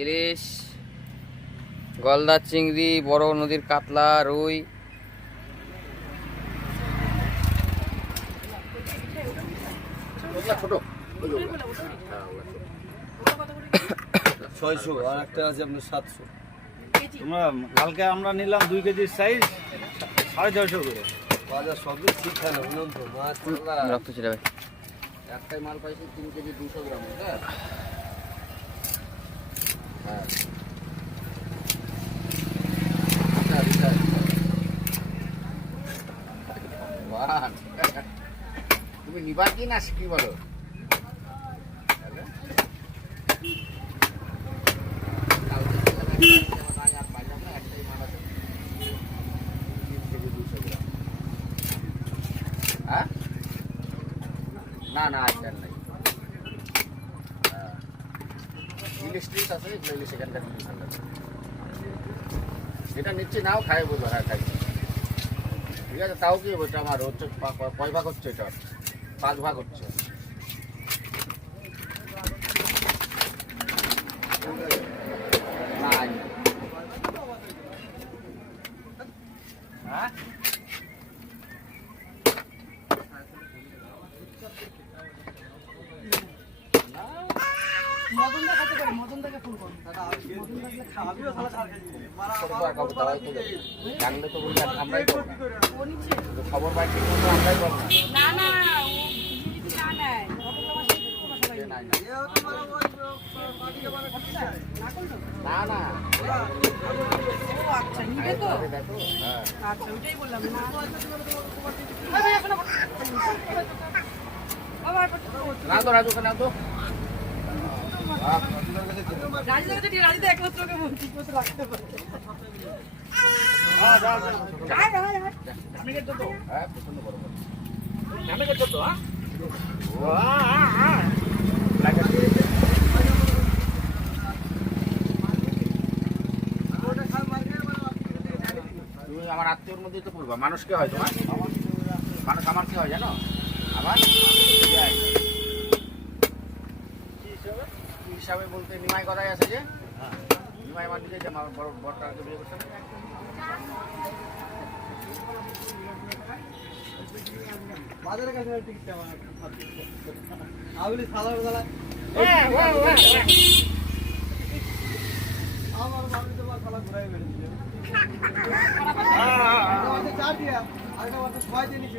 ইলিশ, গলদা চিংড়ি, বড় নদীর কাতলা, রুই। ছোট 600 আর একটা আছে আপনার 700। তোমরা কালকে আমরা নিলাম 2 কেজির সাইজ 650 করে। বাজার সবই ঠিক থাকে না, বুঝুন তো মাছ রক্ত ছিটাবে। একটাই মাল পাইছি 3 কেজি 200 গ্রাম। হ্যাঁ তুমি নিবা কি না কি বলো? না না আজকাল নাই। ইলিশ টিলিশ আছে, ইলিশ এখানকার ইলিশ আলাদা। এটা নিচ্ছি নাও, খাই বলবো। হ্যাঁ খাই, ঠিক আছে। তাও কি বলছে আমার হচ্ছে কয় ভাগ হচ্ছে? এটা 5 ভাগ হচ্ছে। হ্যাঁ জানলে তো বলছি আমরাই করবো, খবর পাই ঠিক মতো আমরাই করবো না। না না আচ্ছা নিবে তো, দেখো। হ্যাঁ আচ্ছা ওইটাই বললাম না তো রাজু না তো রাজিদা একমাত্র ওকে বলছি রাখতে পারে। হ্যাঁ প্রচন্ড বড় বড়। তুমি আমার আত্মীয়র মধ্যেই তো পড়বা। মানুষ কে হয় তোমার? মানুষ আমার কি হয় জানো? আমার কি হিসাবে বলতে নিমাই কথাই আছে যে নিমাই আমার নিজে আমার বড় বড়টাকে বিয়ে করতে বাজারের কাছে টিকিট আবলি সালার গলা আমার বাড়ি তো সালা ঘুরাই বেরিয়েছে। চার দিয়া আর একটা 6 দিয়ে নিচে